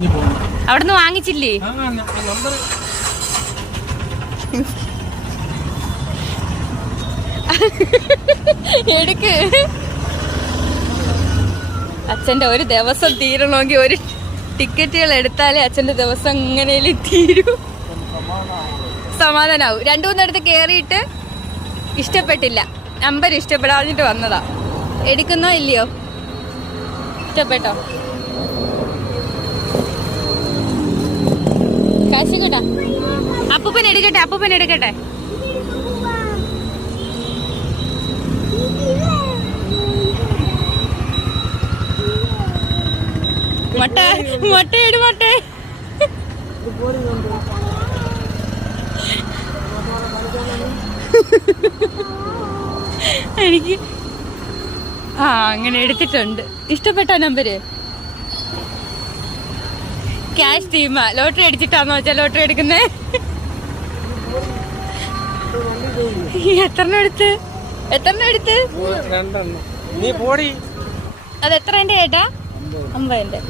അവിടുന്ന് വാങ്ങിച്ചില്ലേ? എടുക്ക്. അച്ഛന്റെ ഒരു ദിവസം തീരണമെങ്കിൽ ഒരു ടിക്കറ്റുകൾ എടുത്താലേ അച്ഛന്റെ ദിവസം എങ്ങനെയും തീരൂ, സമാധാനാവും. 2-3 കേറിയിട്ട് ഇഷ്ടപ്പെട്ടില്ല, നമ്പർ ഇഷ്ടപ്പെടാഞ്ഞിട്ട് വന്നതാ. എടുക്കുന്നോ ഇല്ലയോ? ഇഷ്ടപ്പെട്ടോ? കാശ് കേട്ടാ. അപ്പൂപ്പൻ എടുക്കട്ടെ. മുട്ട എനിക്ക് അങ്ങനെ എടുത്തിട്ടുണ്ട്. ഇഷ്ടപ്പെട്ട നമ്പര്? ക്യാഷ് ടീമാ. ലോട്ടറി അടിച്ചിട്ടാന്നോ വെച്ചാ ലോട്ടറി എടുക്കുന്നേ? എത്രണ്ണം എടുത്ത്? അത് എത്ര ചേട്ടാ? 50.